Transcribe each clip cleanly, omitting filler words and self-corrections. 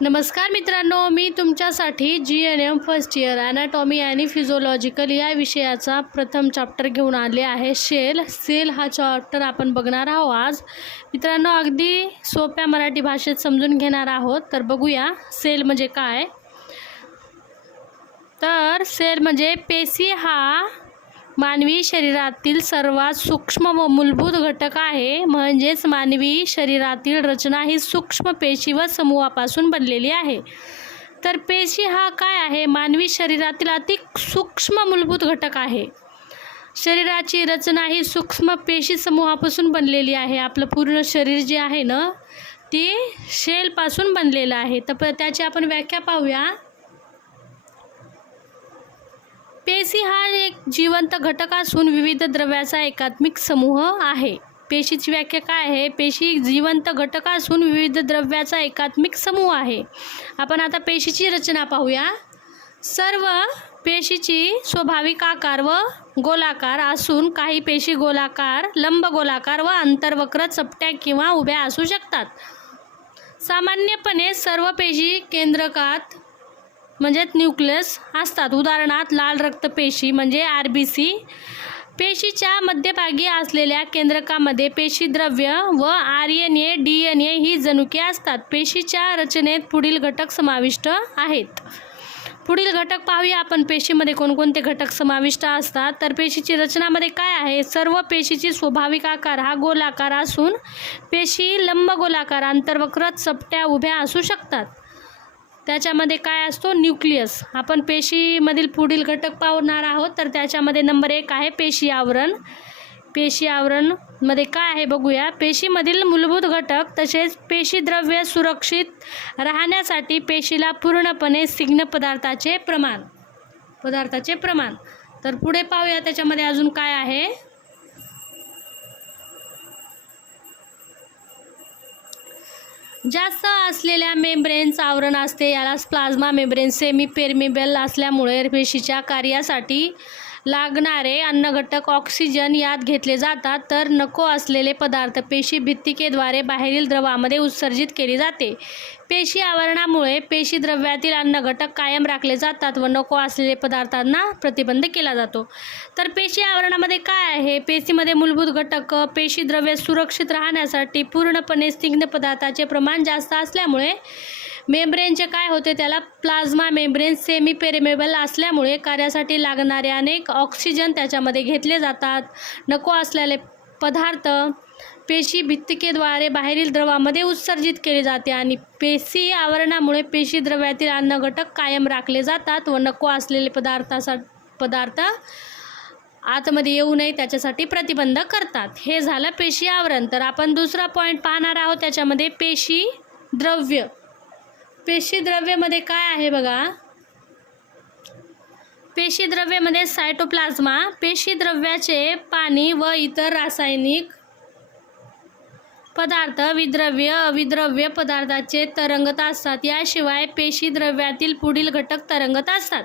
नमस्कार मित्रांनो, मी तुमच्यासाठी GNM फर्स्ट इयर ॲनाटॉमी आणि फिजिओलॉजिकल या विषयाचा प्रथम चॅप्टर घेऊन आले आहे. सेल हा चॅप्टर आपण बघणार आहोत आज. मित्रांनो, अगदी सोप्या मराठी भाषेत समजून घेणार आहोत. तर बघूया सेल म्हणजे काय. तर सेल म्हणजे पेशी हा मानवी शरीरातील सर्वात सूक्ष्म व मूलभूत घटक आहे. म्हणजेच मानवी शरीरातील रचना ही सूक्ष्म पेशी व समूहापासून बनलेली आहे. तर पेशी हा काय आहे? मानवी शरीरातील अति सूक्ष्म मूलभूत घटक आहे. शरीराची रचना ही सूक्ष्म पेशी समूहापासून बनलेली आहे. आपलं पूर्ण शरीर जे आहे ना, ते सेलपासून बनलेलं आहे. तर त्याची आपण व्याख्या पाहूया. पेशी हा एक जिवंत घटक असून विविध द्रव्याचा एकात्मिक समूह आहे. पेशीची व्याख्या काय आहे? पेशी जिवंत घटक असून विविध द्रव्याचा एकात्मिक समूह आहे. आपण आता पेशीची रचना पाहूया. सर्व पेशीची स्वाभाविक आकार व गोलाकार असून काही पेशी गोलाकार, लंबगोलाकार व अंतर्वक्र, चपट्या किंवा उभ्या असू शकतात. सामान्यपणे सर्व पेशी केंद्रकात म्हणजेच न्यूक्लियस असतात. उदाहरणार्थ लाल रक्तपेशी म्हणजे RBC. पेशीच्या मध्यभागी असलेल्या केंद्रकामध्ये पेशीद्रव्य व RNA, DNA ही जनुके असतात. पेशीच्या रचनेत पुढील घटक समाविष्ट आहेत. पुढील घटक पाहूया आपण. पेशीमध्ये कोणकोणते घटक समाविष्ट असतात. तर पेशीची रचनामध्ये काय आहे? सर्व पेशीची स्वाभाविक आकार हा गोलाकार असून पेशी लंबगोलाकार, अंतर्वक्र, चपट्या, उभ्या असू शकतात. त्याच्यामध्ये काय असतो? न्यूक्लियस. आपण पेशीमधील पुढील घटक पाहणार आहोत. तर त्याच्यामध्ये नंबर 1 आहे पेशी आवरण. पेशी आवरणमध्ये काय आहे बघूया. पेशीमधील मूलभूत घटक तसेच पेशीद्रव्य सुरक्षित राहण्यासाठी पेशीला पूर्णपणे स्निग्ध पदार्थाचे प्रमाण. तर पुढे पाहूया त्याच्यामध्ये अजून काय आहे. जास्त असलेल्या मेम्ब्रेनचं आवरण असते, यालाच प्लाझ्मा मेम्ब्रेन. सेमी पेरमेबल असल्यामुळे पेशीच्या कार्यासाठी लागणारे अन्नघटक ऑक्सिजन यात घेतले जातात. तर नको असलेले पदार्थ पेशी भित्तिकेद्वारे बाहेरील द्रवामध्ये उत्सर्जित केले जाते. पेशी आवरणामुळे पेशीद्रव्यातील अन्नघटक कायम राखले जातात व नको असलेले पदार्थांना प्रतिबंध केला जातो. तर पेशी आवरणामध्ये काय आहे? पेशीमध्ये मूलभूत घटक पेशीद्रव्य सुरक्षित राहण्यासाठी पूर्णपणे स्निग्ध पदार्थाचे प्रमाण जास्त असल्यामुळे मेम्ब्रेनचे काय होते? त्याला प्लाझ्मा मेम्ब्रेन. सेमी पेरमेबल असल्यामुळे कार्यासाठी लागणारे अनेक ऑक्सिजन त्याच्यामध्ये घेतले जातात. नको असलेले पदार्थ पेशी भित्तिकेद्वारे बाहेरील द्रवामध्ये उत्सर्जित केले जाते. आणि पेशी आवरणामुळे पेशीद्रव्यातील अन्नघटक कायम राखले जातात व नको असलेले पदार्थ आतमध्ये येऊ नये त्याच्यासाठी प्रतिबंध करतात. हे झालं पेशी आवरण. तर आपण दुसरा पॉईंट पाहणार आहोत. त्याच्यामध्ये पेशीद्रव्य. पेशीद्रव्यमध्ये काय आहे बघा. पेशीद्रव्यमध्ये सायटोप्लाझ्मा. पेशीद्रव्याचे पाणी व इतर रासायनिक पदार्थ विद्रव्य, अविद्रव्य पदार्थाचे तरंगत असतात. याशिवाय पेशीद्रव्यातील पुढील घटक तरंगत असतात.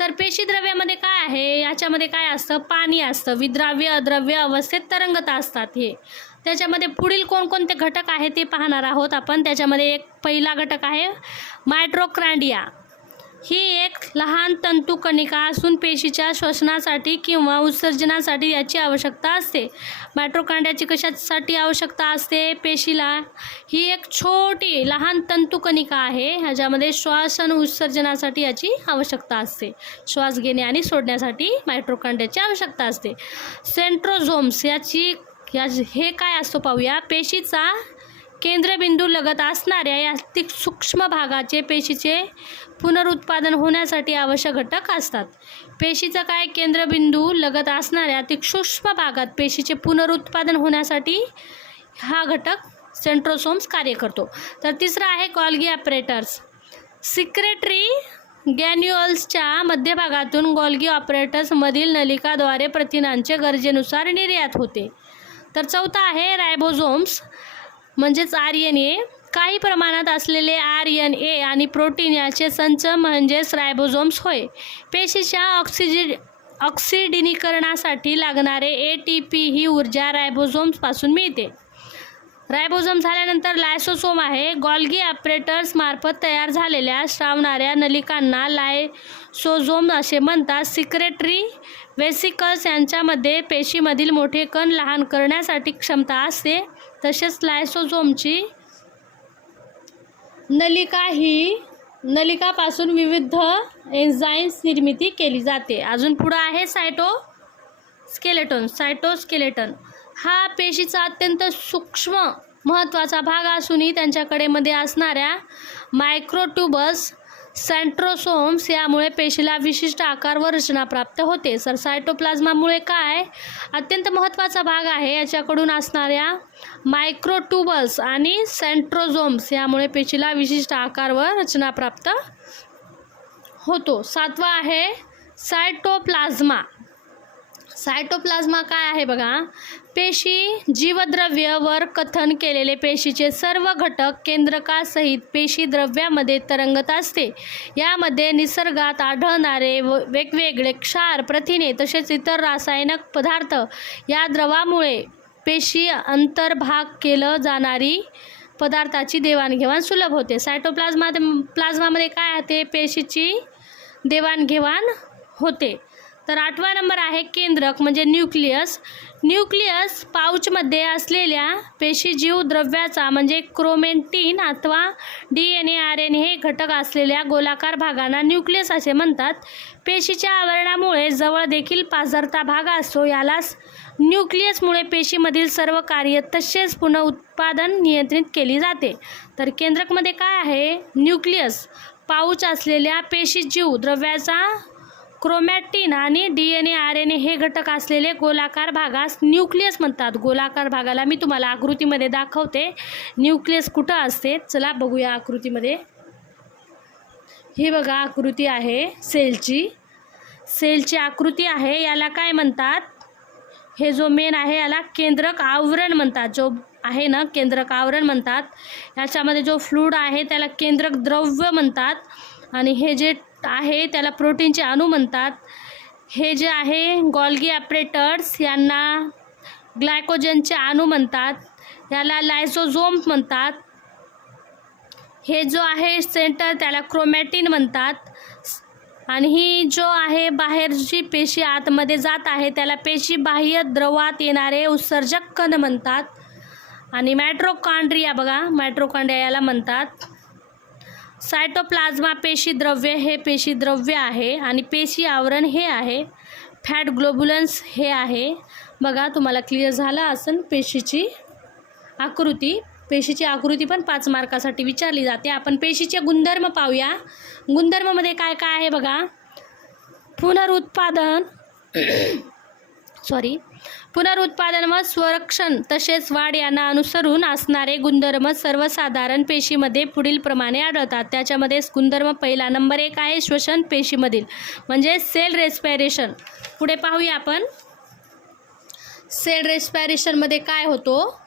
तर पेशीद्रव्यामध्ये काय आहे? याच्यामध्ये काय असतं? पाणी असतं. विद्राव्य, अद्रव्य अवस्थेत तरंगत असतात. हे त्याच्यामध्ये पुढील कोणकोणते घटक आहेत ते पाहणार आहोत आपण. त्याच्यामध्ये एक पहिला घटक आहे मायटोकॉन्ड्रिया. ही एक लहान तंतुकणिका असून पेशीच्या श्वसनासाठी किंवा उत्सर्जनासाठी याची आवश्यकता असते. मायटोकॉन्ड्रियाची कशासाठी आवश्यकता असते? पेशीला ही एक छोटी लहान तंतुकणिका आहे. ह्याच्यामध्ये श्वासन उत्सर्जनासाठी याची आवश्यकता असते. श्वास घेणे आणि सोडण्यासाठी मायटोकॉन्ड्रियाची आवश्यकता असते. सेंट्रोझोम्स हे काय असतो पाहूया. पेशीचा केंद्रबिंदू लगत असणाऱ्या या अति सूक्ष्म भागाचे पेशीचे पुनरुत्पादन होण्यासाठी आवश्यक घटक असतात. पेशीचा काय? केंद्रबिंदू लगत असणाऱ्या अति सूक्ष्म भागात पेशीचे पुनरुत्पादन होण्यासाठी हा घटक सेंट्रोसोम्स कार्य करतो. तर तिसरा आहे गॉल्गी ऑपरेटर्स. सिक्रेटरी गॅन्युअल्सच्या मध्यभागातून गॉल्गी ऑपरेटर्समधील नलिकाद्वारे प्रथिनांचे गरजेनुसार निर्यात होते. तर चौथा आहे रायबोझोम्स म्हणजेच RNA. काही प्रमाणात असलेले RNA आणि प्रोटीन याचे संच म्हणजेच रायबोझोम्स होय. पेशीच्या ऑक्सिडीकरणासाठी लागणारे ATP ही ऊर्जा रायबोझोम्सपासून मिळते. रायबोझोम झाल्यानंतर लायसोसोम आहे. गॉल्गी ॲपरेटर्स मार्फत तयार झालेल्या स्रावणाऱ्या नलिकांना लायसोझोम असे म्हणतात. सिक्रेटरी वेसिकल्स यांच्यामध्ये पेशीमधील मोठे कण लहान करण्यासाठी क्षमता असते. तसेच लायसोझोमची नलिकापासून विविध एन्झाईम्स निर्मिती केली जाते. अजून पुढं आहे सायटोस्केलेटन हा पेशीचा अत्यंत सूक्ष्म महत्त्वाचा भाग असूनही त्यांच्याकडे मध्ये असणाऱ्या मायक्रोट्यूबल्स सेंट्रोसोम्स यामुळे पेशीला विशिष्ट आकार व रचना प्राप्त होते. तर सायटोप्लाझ्मामुळे काय अत्यंत महत्त्वाचा भाग आहे, याच्याकडून असणाऱ्या मायक्रोट्यूबल्स आणि सेंट्रोसोम्स यामुळे पेशीला विशिष्ट आकार व रचना प्राप्त होतो. 7वा आहे सायटोप्लाझ्मा. सायटोप्लाझ्मा काय आहे बघा, पेशी जीवद्रव्य वर कथन केलेले पेशीचे सर्व घटक केंद्रकासहित पेशी द्रव्यामध्ये तरंगत असते. यामध्ये निसर्गात आढळणारे वेगवेगळे क्षार, प्रथिने तसेच इतर रासायनिक पदार्थ या द्रवामुळे पेशी अंतर्भाग केलं जाणारी पदार्थाची देवाणघेवाण सुलभ होते. सायटोप्लाझ्मामध्ये काय होते, पेशीची देवाणघेवाण होते. तर 8वा नंबर आहे केंद्रक म्हणजे न्यूक्लियस. न्यूक्लियस पाउचमध्ये असलेल्या पेशीजीव द्रव्याचा म्हणजे क्रोमॅटिन अथवा DNA, RNA हे घटक असलेल्या गोलाकार भागांना न्यूक्लियस असे म्हणतात. पेशीच्या आवरणामुळे जवळ देखील पाझरता भाग असतो. यालाच न्यूक्लियसमुळे पेशीमधील सर्व कार्य तसेच पुनरुत्पादन नियंत्रित केली जाते. तर केंद्रकमध्ये काय आहे, न्यूक्लियस पाउच असलेल्या पेशीजीव द्रव्याचा क्रोमॅटिन आणि DNA, RNA हे घटक असलेले गोलाकार भागास न्यूक्लियस म्हणतात. गोलाकार भागाला मी तुम्हाला आकृतीमध्ये दाखवते न्यूक्लियस कुठं असते. चला बघूया आकृतीमध्ये. ही बघा आकृती आहे सेलची आकृती आहे. याला काय म्हणतात, हे जो मेन आहे याला केंद्रक आवरण म्हणतात. जो आहे ना केंद्रक आवरण म्हणतात. याच्यामध्ये जो फ्लूइड आहे त्याला केंद्रक द्रव्य म्हणतात. आणि हे जे आहे त्याला प्रोटीनचे अणू म्हणतात. हे जे आहे गॉल्गी ॲपरेटर्स यांना ग्लायकोजनचे अणू म्हणतात. याला लायसोझोम म्हणतात. हे जो आहे सेंटर त्याला क्रोमॅटिन म्हणतात. आणि ही जो आहे बाहेरची पेशी आतमध्ये जात आहे त्याला पेशी बाह्य द्रवात येणारे उत्सर्जक कण म्हणतात. आणि मायटोकॉन्ड्रिया बघा, मायटोकॉन्ड्रिया याला म्हणतात. सायटोप्लाझ्मा पेशीद्रव्य हे पेशीद्रव्य आहे आणि पेशी आवरण हे आहे. फॅट ग्लोब्युलन्स हे आहे. बघा तुम्हाला क्लिअर झालं असेल पेशीची आकृती. पेशीची आकृती पण 5 मार्कासाठी विचारली जाते. आपण पेशीचे गुणधर्म पाहूया. गुणधर्मामध्ये काय काय आहे बघा, पुनरुत्पादन व संरक्षण तसेच वाढ यांना अनुसरून असणारे गुणधर्म सर्वसाधारण पेशीमध्ये पुढील प्रमाणे आढळतात. त्याच्यामध्ये गुणधर्म पहिला नंबर 1 आहे श्वसन पेशीमधील म्हणजे सेल रेस्पिरेशन. पुढे पाहूया आपण सेल रेस्पिरेशनमध्ये काय होतो.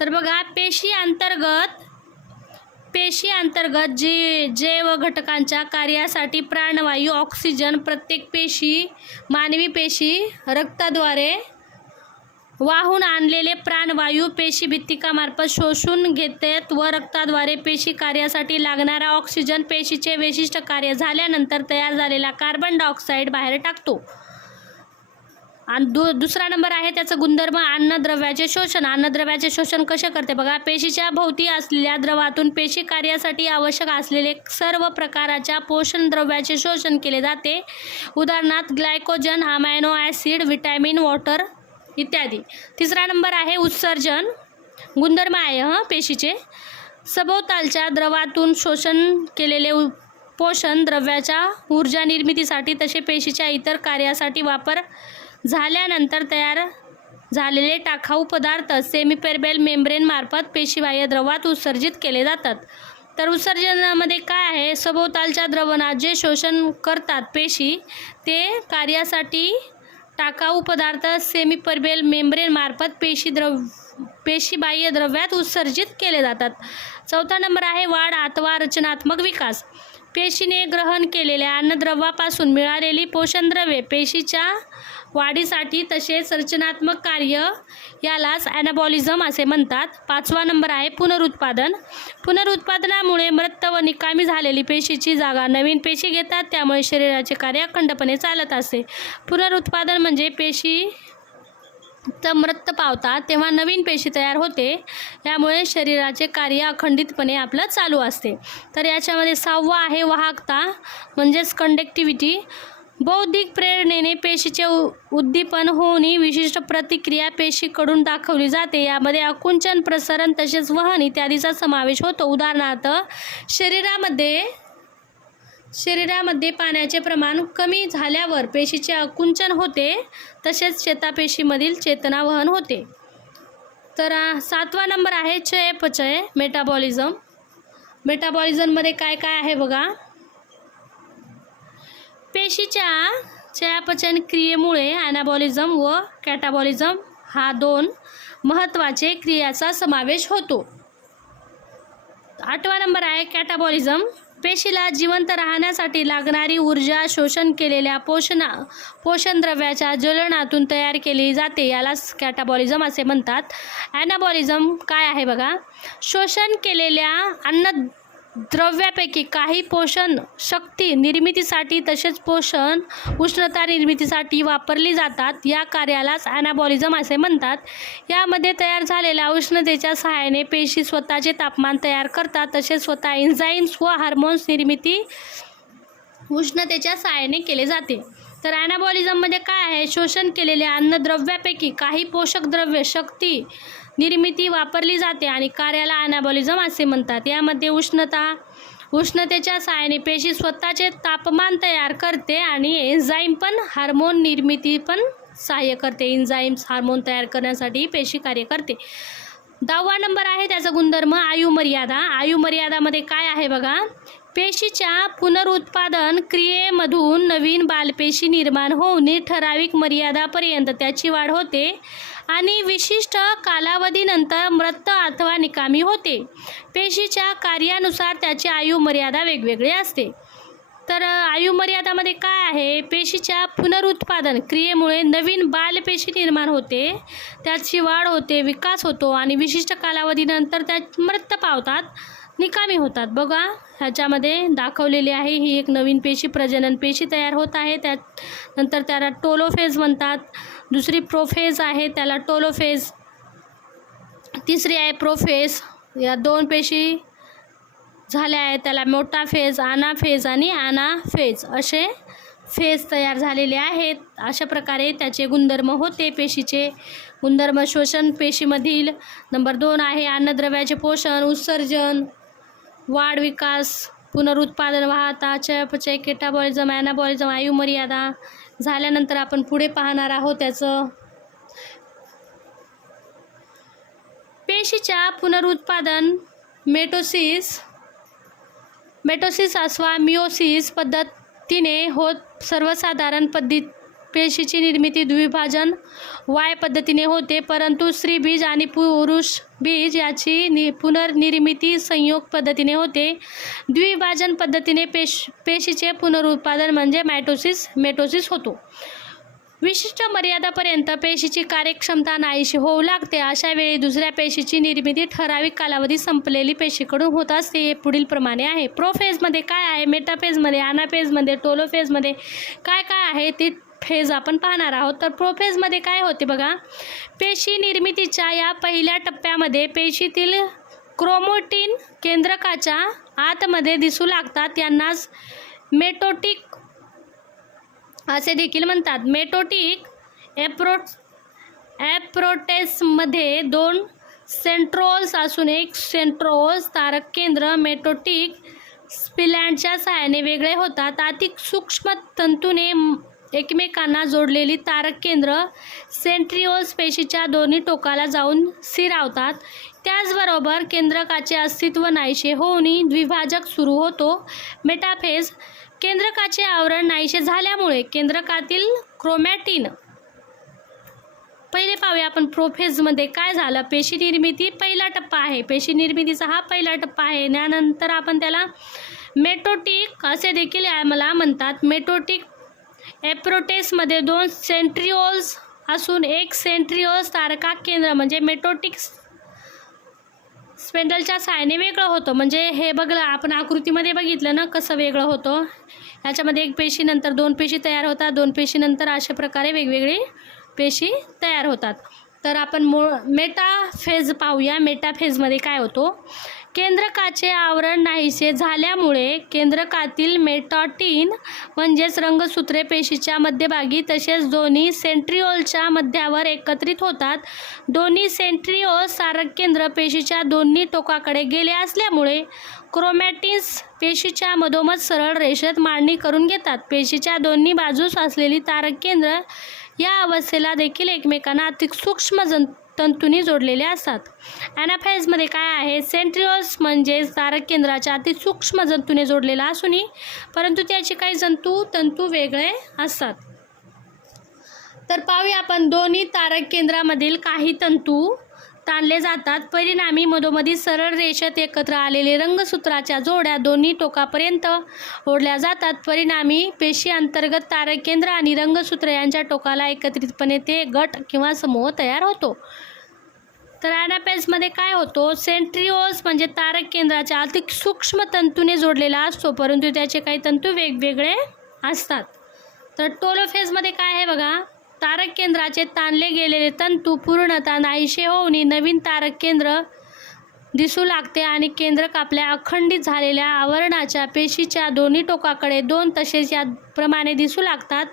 तर बघा पेशी अंतर्गत जैव घटकांच्या कार्यासाठी प्राणवायू ऑक्सिजन प्रत्येक पेशी मानवी पेशी रक्ताद्वारे वाहून आणलेले प्राणवायू पेशी भित्तिकामार्फत शोषून घेतात व रक्ताद्वारे पेशी कार्यासाठी लागणारा ऑक्सिजन पेशीचे विशिष्ट कार्य झाल्यानंतर तयार झालेला कार्बन डायऑक्साईड बाहेर टाकतो. आणि दुसरा नंबर आहे त्याचं गुणधर्म अन्नद्रव्याचे शोषण. अन्नद्रव्याचे शोषण कसे करते बघा, पेशीच्या भोवती असलेल्या द्रवातून पेशी कार्यासाठी आवश्यक असलेले सर्व प्रकारच्या पोषण द्रव्याचे शोषण केले जाते. उदाहरणार्थ glycogen, amino acid, vitamin, water इत्यादी. तिसरा नंबर आहे उत्सर्जन. गुणधर्म आहे पेशीचे सभोवतालच्या द्रवातून शोषण केलेले पोषण द्रव्याच्या ऊर्जा निर्मितीसाठी तसे पेशीच्या इतर कार्यासाठी वापर झाल्यानंतर तयार झालेले टाकाऊ पदार्थ सेमीपेरबेल मेम्ब्रेन मार्फत पेशीबाह्य द्रवात उत्सर्जित केले जातात. तर उत्सर्जनामध्ये काय आहे, सभोवतालच्या द्रवणात जे शोषण करतात पेशी ते कार्यासाठी टाकाऊ पदार्थ सेमीपेरबेल मेम्ब्रेन मार्फत पेशीबाह्य द्रव्यात उत्सर्जित केले जातात. चौथा नंबर आहे वाढ अथवा रचनात्मक विकास. पेशीने ग्रहण केलेल्या अन्नद्रव्यापासून मिळालेली पोषणद्रव्ये पेशीच्या वाढीसाठी तसेच रचनात्मक कार्य यालाच ॲनाबॉलिझम असे म्हणतात. 5वा नंबर आहे पुनरुत्पादन. पुनरुत्पादनामुळे मृत व निकामी झालेली पेशीची जागा नवीन पेशी घेतात, त्यामुळे शरीराचे कार्य अखंडपणे चालत असते. पुनरुत्पादन म्हणजे पेशी मृत पावतात तेव्हा नवीन पेशी तयार होते, त्यामुळे शरीराचे कार्य अखंडितपणे आपलं चालू असते. तर याच्यामध्ये 6वा आहे वाहकता म्हणजेच कंडक्टिव्हिटी. बौद्धिक प्रेरणेने पेशीचे उद्दीपन होऊन विशिष्ट प्रतिक्रिया पेशीकडून दाखवली जाते. यामध्ये आकुंचन, प्रसरण तसेच वहन इत्यादीचा समावेश होतो. उदाहरणार्थ शरीरामध्ये पाण्याचे प्रमाण कमी झाल्यावर पेशीचे आकुंचन होते, तसेच चेतापेशीमधील चेतना वहन होते. तर 7वा नंबर आहे चयापचय मेटाबॉलिझम. मेटाबॉलिझममध्ये काय काय आहे बघा. पेशीच्या चयापचन क्रियेमुळे ॲनाबॉलिझम व कॅटाबॉलिझम हा 2 महत्त्वाचे क्रियाचा समावेश होतो. 8वा नंबर आहे कॅटाबॉलिझम. पेशीला जिवंत राहण्यासाठी लागणारी ऊर्जा शोषण केलेल्या पोषणद्रव्याच्या ज्वलनातून तयार केली जाते, यालाच कॅटाबॉलिझम असे म्हणतात. ॲनाबॉलिझम काय आहे बघा. शोषण केलेल्या अन्नद्रव्यापैकी काही पोषण शक्ती निर्मितीसाठी तसेच पोषण उष्णता निर्मितीसाठी वापरली जातात, या कार्यालाच ॲनाबॉलिझम असे म्हणतात. यामध्ये तयार झालेल्या उष्णतेच्या सहाय्याने पेशी स्वतःचे तापमान तयार करतात, तसेच स्वतः एन्झाईम्स व हार्मोन्स निर्मिती उष्णतेच्या सहाय्याने केले जाते. तर ॲनाबॉलिझममध्ये काय आहे. शोषण केलेल्या अन्नद्रव्यापैकी काही पोषक द्रव्य शक्ती निर्मिती वापरली जाते आणि कार्याला ॲनाबॉलिझम असे म्हणतात. यामध्ये उष्णतेच्या सहाय्याने पेशी स्वतःचे तापमान तयार करते आणि एन्झाईम पण हार्मोन निर्मिती पण सहाय्य करते. एन्झाईम्स हार्मोन तयार करण्यासाठी पेशी कार्य करते. 10वा नंबर आहे त्याचा गुणधर्म आयुमर्यादा. आयुमर्यादामध्ये काय आहे बघा. पेशीच्या पुनरुत्पादन क्रियेमधून नवीन बालपेशी निर्माण होऊन ठराविक मर्यादापर्यंत त्याची वाढ होते आणि विशिष्ट कालावधीनंतर मृत अथवा निकामी होते. पेशीच्या कार्यानुसार त्याची आयुमर्यादा वेगवेगळी असते. तर आयुमर्यादामध्ये काय आहे. पेशीच्या पुनरुत्पादन क्रियेमुळे नवीन बालपेशी निर्माण होते, त्याची वाढ होते, विकास होतो आणि विशिष्ट कालावधीनंतर त्या मृत पावतात, निकामी होतात. बघा ह्याच्यामध्ये दाखवलेली आहे ही एक नवीन पेशी प्रजनन पेशी तयार होत आहे. त्यानंतर त्याला टोलोफेज म्हणतात. दुसरी प्रोफेज आहे त्याला टोलोफेज. तिसरी आहे प्रोफेज. या 2 पेशी झाल्या आहेत त्याला मोटाफेज, आनाफेज आणि ॲनाफेज असे फेज तयार झालेले आहेत. अशा प्रकारे त्याचे गुणधर्म होते. पेशीचे गुणधर्म शोषण पेशीमधील. नंबर 2 आहे अन्नद्रव्याचे पोषण, उत्सर्जन, वाढ, विकास, पुनरुत्पादन, वाहकता, चयापचय, कॅटाबॉलिझम, ॲनाबॉलिझम, आयुमर्यादा झाल्यानंतर आपण पुढे पाहणार आहोत त्याचं पेशीच्या पुनरुत्पादन मेटोसिस अथवा मिओसिस पद्धतीने होत. सर्वसाधारण पेशीची निर्मिती द्विभाजन वाय पद्धतीने होते, परंतु स्त्री बीज आणि पुरुष बीज याची पुनर्निर्मिती संयोग पद्धतीने होते. द्विभाजन पद्धतीने पेशीचे पुनरुत्पादन म्हणजे मेटोसिस होतो. विशिष्ट मर्यादापर्यंत पेशीची कार्यक्षमता नाहीशी होऊ लागते. अशा वेळी दुसऱ्या पेशीची निर्मिती ठराविक कालावधी संपलेली पेशीकडून होत असते. हे पुढील प्रमाणे आहे. प्रोफेजमध्ये काय आहे, मेटाफेजमध्ये, आनाफेजमध्ये, टोलोफेजमध्ये काय काय आहे ते फेज आपण पाहणार आहोत. तर प्रोफेजमध्ये काय होते बघा. पेशी निर्मितीच्या या पहिल्या टप्प्यामध्ये पेशीतील क्रोमॅटिन केंद्रकाच्या आतमध्ये दिसू लागतात. यांनाच मेटोटिक असे देखील म्हणतात. मेटोटिक ॲप्रोटेसमध्ये 2 सेंट्रोल्स असून एक सेंट्रोज तारक केंद्र मेटोटिक स्पिलँडच्या सहाय्याने वेगळे होतात. अति सूक्ष्म तंतूने एकमेकांना जोडलेली तारक केंद्र सेंट्रिओल्स पेशीच्या दोन्ही टोकाला जाऊन स्थिरावतात. त्याचबरोबर केंद्रकाचे अस्तित्व नाहीसे होऊन द्विभाजक सुरू होतो. मेटाफेज केंद्रकाचे आवरण नाहीसे झाल्यामुळे केंद्रकातील क्रोमॅटिन. पहिले पाहूया आपण प्रोफेजमध्ये काय झालं. पेशी निर्मिती पहिला टप्पा आहे. पेशी निर्मितीचा हा पहिला टप्पा आहे. त्यानंतर आपण त्याला मेटोटिक असे देखील मला म्हणतात. मेटोटिक एप्रोटेसमध्ये 2 सेंट्रिओल्स असून एक सेंट्रिओल्स तारका केंद्र म्हणजे मेटोटिक स्पेंडलच्या सहाय्याने वेगळं होतं. म्हणजे हे बघलं आपण आकृतीमध्ये बघितलं ना कसं वेगळं होतं. याच्यामध्ये एक पेशीनंतर 2 पेशी तयार होतात, 2 पेशीनंतर अशा प्रकारे वेगवेगळी पेशी तयार होतात. तर आपण मेटाफेज पाहूया. मेटाफेजमध्ये काय होतो, केंद्रकाचे आवरण नाहीसे झाल्यामुळे केंद्रकातील मेटॉटिन म्हणजेच रंगसूत्रे पेशीच्या मध्यभागी तसेच दोन्ही सेंट्रिओलच्या मध्यावर एकत्रित होतात. दोन्ही सेंट्रिओल सारक केंद्र पेशीच्या दोन्ही टोकाकडे गेले असल्यामुळे क्रोमॅटिन्स पेशीच्या मधोमध सरळ रेषेत मांडणी करून घेतात. पेशीच्या दोन्ही बाजूस असलेली तारक केंद्र या अवस्थेला देखील एकमेकांना अति सूक्ष्म तंतूंनी जोडलेले असतात. ॲनाफेजमध्ये काय आहे, सेंट्रिओल्स म्हणजे तारक केंद्राच्या अति सूक्ष्म जंतूने जोडलेला असूनही परंतु त्याचे काही तंतू वेगळे असतात. तर पाहूया आपण दोन्ही तारक केंद्रामधील काही तंतू ताणले जातात. परिणामी मधोमधी सरळ रेषेत एकत्र आलेले रंगसूत्राच्या जोड्या दोन्ही टोकापर्यंत ओढल्या जातात. परिणामी पेशी अंतर्गत तारक केंद्र आणि रंगसूत्र यांच्या टोकाला एकत्रितपणे ते गट किंवा समूह तयार होतो. तर ॲनाफेजमध्ये काय होतो, सेंट्रिओल्स म्हणजे तारक केंद्राच्या अति सूक्ष्म तंतूने जोडलेला असतो परंतु त्याचे काही तंतू वेगवेगळे असतात. तर टेलोफेजमध्ये काय आहे बघा, तारक केंद्राचे ताणले गेलेले तंतू पूर्णतः नाहीसे होऊन नवीन तारक केंद्र दिसू लागते आणि केंद्रक आपल्या अखंडित झालेल्या आवरणाच्या पेशीच्या दोन्ही टोकाकडे 2 तसेच याप्रमाणे दिसू लागतात.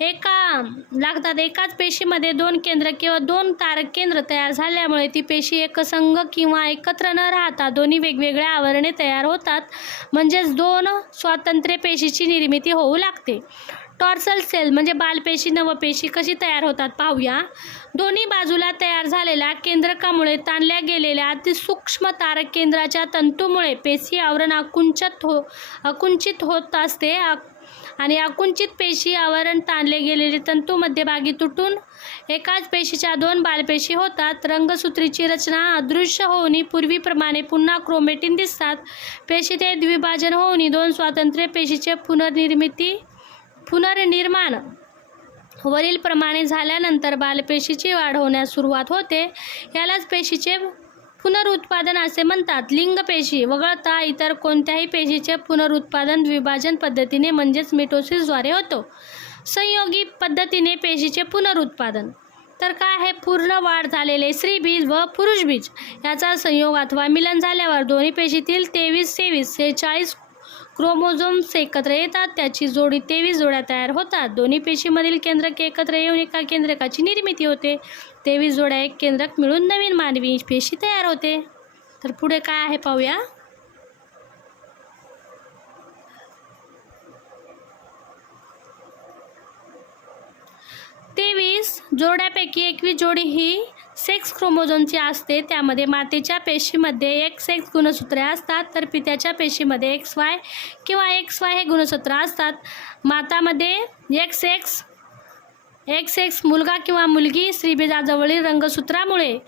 एकाच पेशीमध्ये 2 केंद्र किंवा 2 तारक केंद्र तयार झाल्यामुळे ती पेशी एकसंघ किंवा एकत्र न राहता दोन्ही वेगवेगळ्या आवरणे तयार होतात. म्हणजेच 2 स्वतंत्र पेशीची निर्मिती होऊ लागते. टॉर्सल सेल म्हणजे बालपेशी नवपेशी कशी तयार होतात पाहूया. दोन्ही बाजूला तयार झालेल्या केंद्रकामुळे ताणल्या गेलेल्या अतिसूक्ष्म तारक केंद्राच्या तंतूमुळे पेशी आवरण आकुंचित होत असते आणि आकुंचित पेशी आवरण ताणले गेलेले तंतू मध्यभागी तुटून एकाच पेशीच्या 2 बालपेशी होतात. रंगसूत्रीची रचना अदृश्य होऊन पूर्वीप्रमाणे पुन्हा क्रोमॅटिन दिसतात. पेशी ते द्विभाजन होऊन 2 स्वतंत्र पेशीचे पुनर्निर्माण वरील प्रमाणे झाल्यानंतर बालपेशीची वाढ होण्यास सुरुवात होते. यालाच पेशीचे पुनरुत्पादन असे म्हणतात. लिंगपेशी वगळता इतर कोणत्याही पेशीचे पुनरुत्पादन द्विभाजन पद्धतीने म्हणजेच मिटोसिसद्वारे होतो. संयोगी पद्धतीने पेशीचे पुनरुत्पादन तर काय आहे, पूर्ण वाढ झालेले स्त्रीबीज व पुरुषबीज याचा संयोग अथवा मिलन झाल्यावर दोन्ही पेशीतील 23-46 क्रोमोझोम्स एकत्र येतात. त्याची जोडी 23 जोड्या तयार होतात. दोन्ही पेशीमधील केंद्रके एकत्र येऊन एका केंद्रकाची निर्मिती होते. 23 जोड्या एक केंद्रक मिळून नवीन मानवी पेशी तयार होते. तर पुढे काय आहे पाहूया. जोड्यापैकी 21 जोडी ही सेक्स क्रोमोझोमची असते. त्यामध्ये मातेच्या पेशीमध्ये XX गुणसूत्रे असतात तर पित्याच्या पेशीमध्ये XY किंवा XY हे गुणसूत्र असतात. मातामध्ये XX मुलगा किंवा मुलगी स्त्रीबीजाजवळील रंगसूत्रामुळे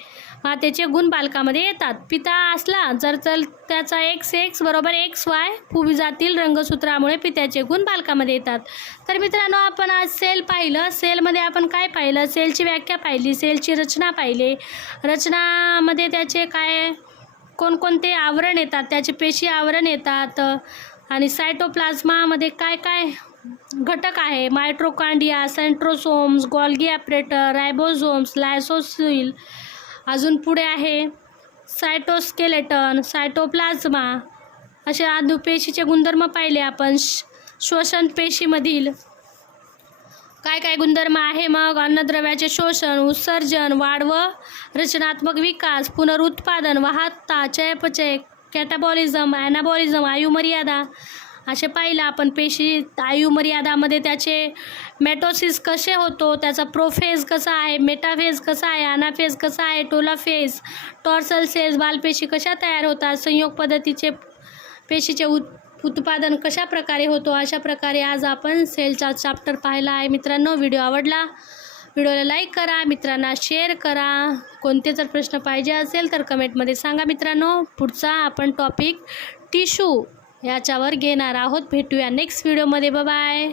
मातेचे गुण बालकामध्ये येतात. पिता असला जर त्याचा XX बरोबर XY पुंजातील रंगसूत्रामुळे पित्याचे गुण बालकामध्ये येतात. तर मित्रांनो, आपण आज सेल पाहिलं. सेलमध्ये आपण काय पाहिलं, सेलची व्याख्या पाहिली, सेलची रचना पाहिली. रचनामध्ये त्याचे काय कोणकोणते आवरण येतात, त्याचे पेशी आवरण येतात आणि सायटोप्लाझ्मामध्ये काय काय घटक आहे, मायट्रोकांड्रिया, सेंट्रोसोम्स, गोल्गी ॲपरेटर, रायबोझोम्स, लायसोसील, अजून पुढे आहे सायटोस्केलेटन, सायटोप्लाझ्मा, असे पेशीचे गुणधर्म पाहिले आपण. श्वसन पेशीमधील काय काय गुणधर्म आहे, मग अन्नद्रव्याचे शोषण, उत्सर्जन, वाढ व रचनात्मक विकास, पुनरुत्पादन, वाहकता, चयापचय, कॅटाबॉलिझम, ॲनाबॉलिझम, आयुमर्यादा असे पाहिलं आपण. पेशी आयुमर्यादामध्ये त्याचे मेटोसिस कसे होतो, त्याचा प्रोफेज कसा आहे, मेटाफेज कसा आहे, अनाफेज कसा आहे, टेलोफेज, टॉर्सल सेल्स बालपेशी कशा तयार होतात, संयोग पद्धतीचे पेशीचे उत्पादन कशा प्रकारे होतो, अशा प्रकारे आज आपण सेलचा चॅप्टर पाहिला आहे. मित्रांनो, व्हिडिओ आवडला, व्हिडिओला लाईक करा, मित्रांना शेअर करा. कोणते जर प्रश्न पाहिजे असेल तर कमेंटमध्ये सांगा. मित्रांनो, पुढचा आपण टॉपिक टिश्यू याच्यावर घेणार आहोत. भेटूया नेक्स्ट व्हिडिओमध्ये. Bye bye.